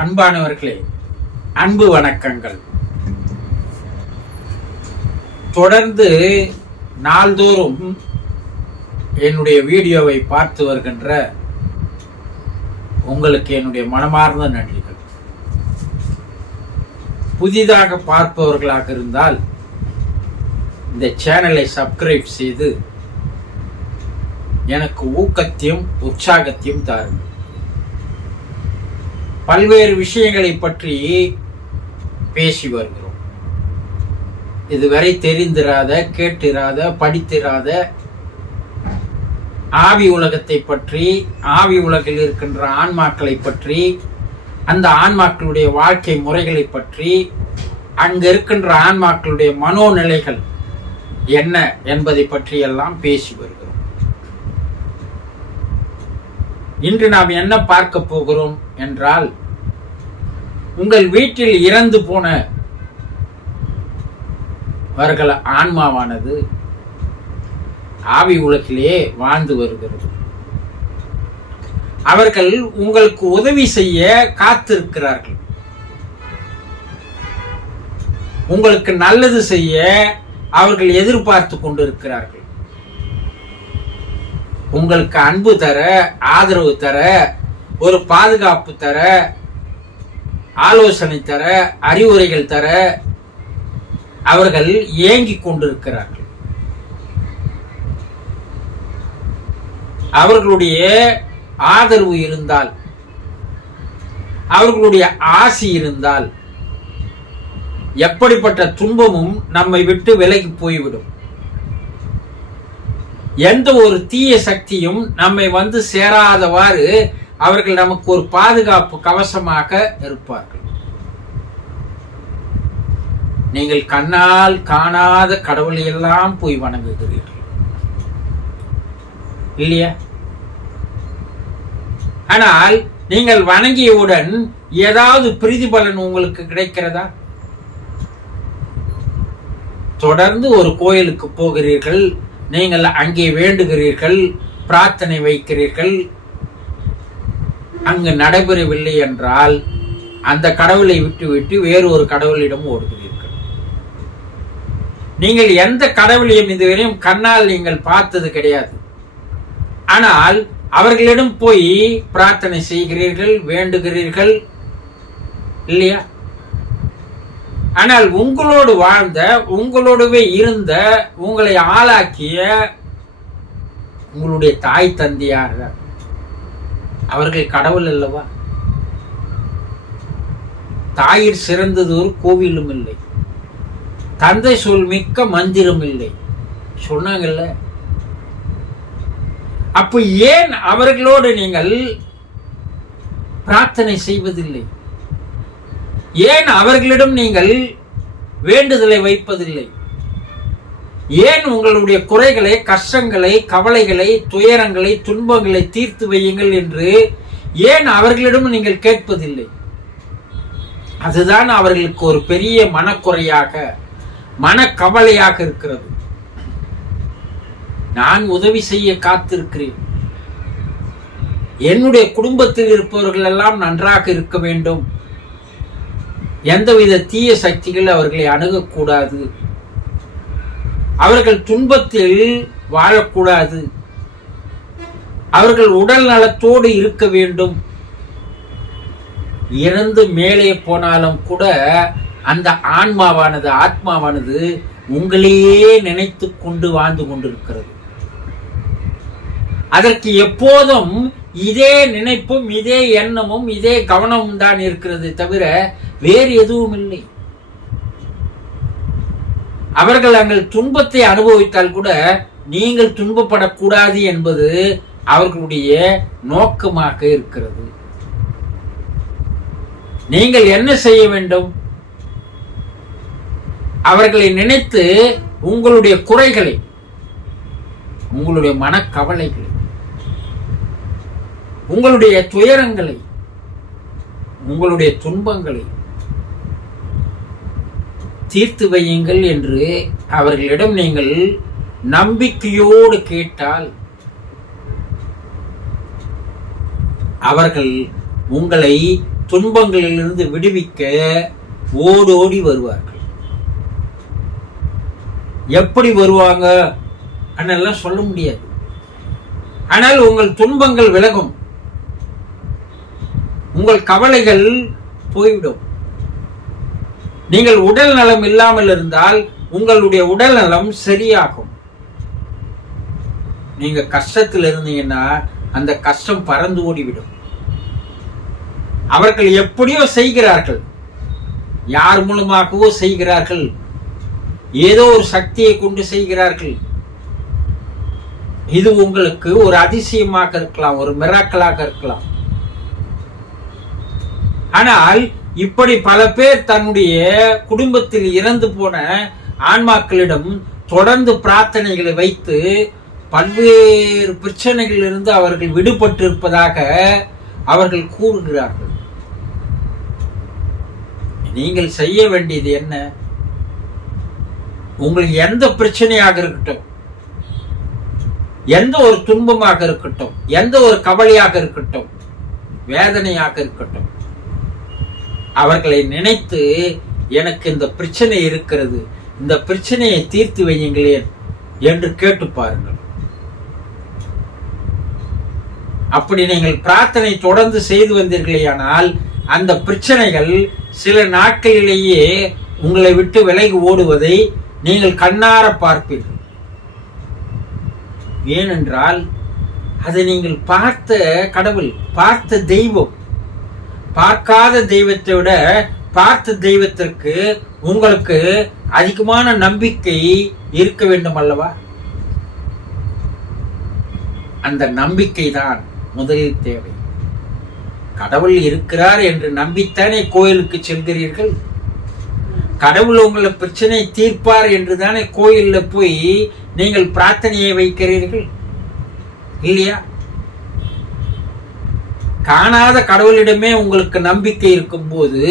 அன்பானவர்களே, அன்பு வணக்கங்கள். தொடர்ந்து நாள்தோறும் என்னுடைய வீடியோவை பார்த்து வருகின்ற உங்களுக்கு என்னுடைய மனமார்ந்த நன்றிகள். புதிதாக பார்ப்பவர்களாக இருந்தால் இந்த சேனலை சப்ஸ்கிரைப் செய்து எனக்கு ஊக்கத்தையும் உற்சாகத்தையும் தாருங்கள். பல்வேறு விஷயங்களை பற்றி பேசி வருகிறோம். இதுவரை தெரிந்திராத, கேட்டிராத, படித்திராத ஆவி உலகத்தை பற்றி, ஆவி உலகில் இருக்கின்ற ஆன்மாக்களை பற்றி, அந்த ஆன்மாக்களுடைய வாழ்க்கை முறைகளை பற்றி, அங்கு இருக்கின்ற ஆன்மாக்களுடைய மனோநிலைகள் என்ன என்பதை பற்றி எல்லாம் பேசி வருகிறோம். இன்று நாம் என்ன பார்க்க போகிறோம் என்றால், உங்கள் வீட்டில் இறந்து போனவர்கள் ஆன்மாவானது ஆவி உலகிலே வாழ்ந்து வருகிறது. அவர்கள் உங்களுக்கு உதவி செய்ய காத்திருக்கிறார்கள். உங்களுக்கு நல்லது செய்ய அவர்கள் எதிர்பார்த்து கொண்டிருக்கிறார்கள். உங்களுக்கு அன்பு தர, ஆதரவு தர, ஒரு பாதுகாப்பு தர, ஆலோசனை தர, அறிவுரைகள் தர அவர்கள் ஏங்கிக் கொண்டிருக்கிறார்கள். அவர்களுடைய ஆதரவு இருந்தால், அவர்களுடைய ஆசி இருந்தால் எப்படிப்பட்ட துன்பமும் நம்மை விட்டு விலகி போய்விடும். எந்த ஒரு தீய சக்தியும் நம்மை வந்து சேராதவாறு அவர்கள் நமக்கு ஒரு பாதுகாப்பு கவசமாக இருப்பார்கள். நீங்கள் கண்ணால் காணாத கடவுளை எல்லாம் போய் வணங்குகிறீர்கள் இல்லையா? ஆனால் நீங்கள் வணங்கியவுடன் ஏதாவது பிரதிபலன் உங்களுக்கு கிடைக்கிறதா? தொடர்ந்து ஒரு கோயிலுக்கு போகிறீர்கள், நீங்கள் அங்கே வேண்டுகிறீர்கள், பிரார்த்தனை வைக்கிறீர்கள், அங்கு நடைபெறவில்லை என்றால் அந்த கடவுளை விட்டுவிட்டு வேறு ஒரு கடவுளிடம் ஓடுகிறீர்கள். நீங்கள் எந்த கடவுளையும் இதுவரையும் கண்ணால் நீங்கள் பார்த்தது கிடையாது. ஆனால் அவர்களிடம் போய் பிரார்த்தனை செய்கிறீர்கள், வேண்டுகிறீர்கள் இல்லையா? ஆனால் உங்களோடு வாழ்ந்த, உங்களோடவே இருந்த, உங்களை ஆளாக்கிய உங்களுடைய தாய் தந்தையார் அவர்கள் கடவுள் அல்லவா? தாயிற் சிறந்தது ஒரு கோவிலும் இல்லை, தந்தை சொல் மிக்க மந்திரம் இல்லை சொன்னாங்கல்ல. அப்ப ஏன் அவர்களோடு நீங்கள் பிரார்த்தனை செய்வதில்லை? ஏன் அவர்களிடம் நீங்கள் வேண்டுதலை வைப்பதில்லை? ஏன் உங்களுடைய குறைகளை, கஷ்டங்களை, கவலைகளை, துயரங்களை, துன்பங்களை தீர்த்து வையுங்கள் என்று ஏன் அவர்களிடம் நீங்கள் கேட்பதில்லை? அதுதான் அவர்களுக்கு ஒரு பெரிய மனக்குறையாக, மனக்கவலையாக இருக்கிறது. நான் உதவி செய்ய காத்திருக்கிறேன், என்னுடைய குடும்பத்தில் இருப்பவர்கள் எல்லாம் நன்றாக இருக்க வேண்டும், எந்தவித தீய சக்திகள் அவர்களை அணுகக்கூடாது, அவர்கள் துன்பத்தில் வாழக்கூடாது, அவர்கள் உடல் நலத்தோடு இருக்க வேண்டும். இறந்து மேலே போனாலும் கூட அந்த ஆன்மாவானது, ஆத்மாவானது உங்களையே நினைத்து கொண்டு வாழ்ந்து கொண்டிருக்கிறது. அதற்கு எப்போதும் இதே நினைப்பும், இதே எண்ணமும், இதே கவனமும் தான் இருக்கிறது தவிர வேறு எதுவும் இல்லை. அவர்கள் அங்கள் துன்பத்தை அனுபவித்தால் கூட நீங்கள் துன்பப்படக்கூடாது என்பது அவர்களுடைய நோக்கமாக இருக்கிறது. நீங்கள் என்ன செய்ய வேண்டும்? அவர்களை நினைத்து உங்களுடைய குறைகளை, உங்களுடைய மனக்கவலைகளை, உங்களுடைய துயரங்களை, உங்களுடைய துன்பங்களை தீர்த்து வையுங்கள் என்று அவர்களிடம் நீங்கள் நம்பிக்கையோடு கேட்டால் அவர்கள் உங்களை துன்பங்களிலிருந்து விடுவிக்க ஓடோடி வருவார்கள். எப்படி வருவாங்க அதெல்லாம் சொல்ல முடியாது. ஆனால் உங்கள் துன்பங்கள் விலகும், உங்கள் கவலைகள் போய்விடும். நீங்கள் உடல் நலம் இல்லாமல் இருந்தால் உங்களுடைய உடல் நலம் சரியாகும். நீங்க கஷ்டத்தில் இருந்தீங்கன்னா அந்த கஷ்டம் பறந்து ஓடிவிடும். அவர்கள் எப்படியோ செய்கிறார்கள், யார் மூலமாகவோ செய்கிறார்கள், ஏதோ ஒரு சக்தியை கொண்டு செய்கிறார்கள். இது உங்களுக்கு ஒரு அதிசயமாக இருக்கலாம், ஒரு மிராக்கலாக இருக்கலாம். ஆனால் இப்படி பல பேர் தன்னுடைய குடும்பத்தில் இறந்து போன ஆன்மாக்களிடம் தொடர்ந்து பிரார்த்தனைகளை வைத்து பல்வேறு பிரச்சனைகளிலிருந்து அவர்கள் விடுபட்டு இருப்பதாக அவர்கள் கூறுகிறார்கள். நீங்கள் செய்ய வேண்டியது என்ன? உங்களுக்கு எந்த பிரச்சனையாக இருக்கட்டும், எந்த ஒரு துன்பமாக இருக்கட்டும், எந்த ஒரு கவலையாக இருக்கட்டும், வேதனையாக இருக்கட்டும், அவர்களை நினைத்து எனக்கு இந்த பிரச்சனை இருக்கிறது, இந்த பிரச்சனையை தீர்த்து வையுங்களேன் என்று கேட்டு பாருங்கள். அப்படி நீங்கள் பிரார்த்தனை தொடர்ந்து செய்து வந்தீர்களேயானால் அந்த பிரச்சனைகள் சில நாட்களிலேயே உங்களை விட்டு விலகி ஓடுவதை நீங்கள் கண்ணார பார்ப்பீர்கள். ஏனென்றால் அதை நீங்கள் பார்த்த கடவுள், பார்த்த தெய்வம். பார்க்காத தெய்வத்தை விட பார்த்த தெய்வத்திற்கு உங்களுக்கு அதிகமான நம்பிக்கை இருக்க வேண்டும் அல்லவா? அந்த நம்பிக்கை தான் முதலில் தேவை. கடவுள் இருக்கிறார் என்று நம்பித்தானே கோயிலுக்கு செல்கிறீர்கள். கடவுள் உங்களை பிரச்சனை தீர்ப்பார் என்று தானே கோயில்ல போய் நீங்கள் பிரார்த்தனையை வைக்கிறீர்கள் இல்லையா? காணாத கடவுளிடமே உங்களுக்கு நம்பிக்கை இருக்கும் போது,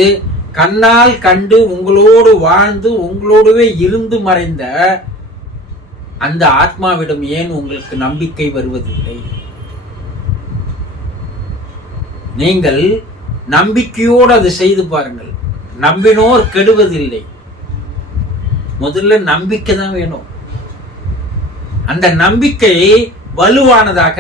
கண்ணால் கண்டு உங்களோடு வாழ்ந்து உங்களோடவே இருந்து மறைந்த அந்த ஆத்மாவிடம் ஏன் உங்களுக்கு நம்பிக்கை வருவதில்லை? நீங்கள் நம்பிக்கையோடு அதை செய்து பாருங்கள். நம்பினோர் கெடுவதில்லை. முதல்ல நம்பிக்கை தான் வேணும். அந்த நம்பிக்கை வலுவானதாக,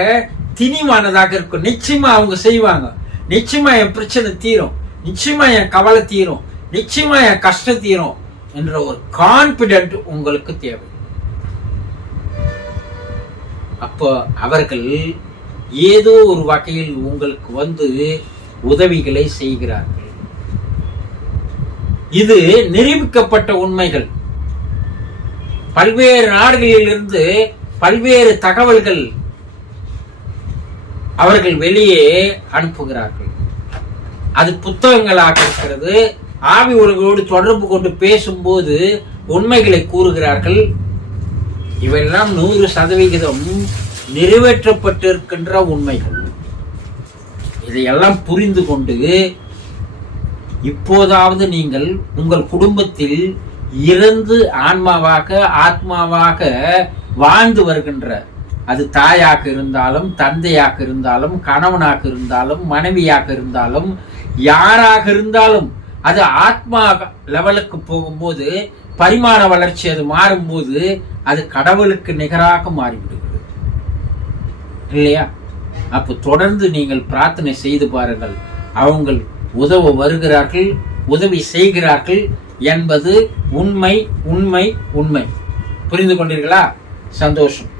திணிவானதாக இருக்கும். நிச்சயமா அவங்க செய்வாங்க. நிச்சயமா என் பிரச்சனை தீரும், நிச்சயமா என் கவலை தீரும், நிச்சயமா என் கஷ்டம் தீரும் என்ற ஒரு கான்பிடென்ட் உங்களுக்கு தேவை. அப்போ அவர்கள் ஏதோ ஒரு வகையில் உங்களுக்கு வந்து உதவிகளை செய்கிறார்கள். இது நிரூபிக்கப்பட்ட உண்மைகள். பல்வேறு நாடுகளிலிருந்து பல்வேறு தகவல்கள் அவர்கள் வெளியே அனுப்புகிறார்கள். அது புத்தகங்களாக இருக்கிறது. ஆவி உலகோடு தொடர்பு கொண்டு பேசும்போது உண்மைகளை கூறுகிறார்கள். இவையெல்லாம் 100% நிறைவேற்றப்பட்டிருக்கின்ற உண்மைகள். இதையெல்லாம் புரிந்து கொண்டு இப்போதாவது நீங்கள் உங்கள் குடும்பத்தில் இறந்து ஆன்மாவாக ஆத்மாவாக வாழ்ந்து வருகின்ற, அது தாயாக இருந்தாலும் தந்தையாக இருந்தாலும் கணவனாக இருந்தாலும் மனைவியாக இருந்தாலும் யாராக இருந்தாலும், அது ஆத்மா லெவலுக்கு போகும்போது பரிமாண வளர்ச்சி அது மாறும்போது அது கடவுளுக்கு நிகராக மாறிவிடுகிறது இல்லையா? அப்போ தொடர்ந்து நீங்கள் பிரார்த்தனை செய்து பாருங்கள். அவங்க உதவ வருகிறார்கள், உதவி செய்கிறார்கள் என்பது உண்மை உண்மை உண்மை. புரிந்து கொண்டீர்களா? சந்தோஷம்.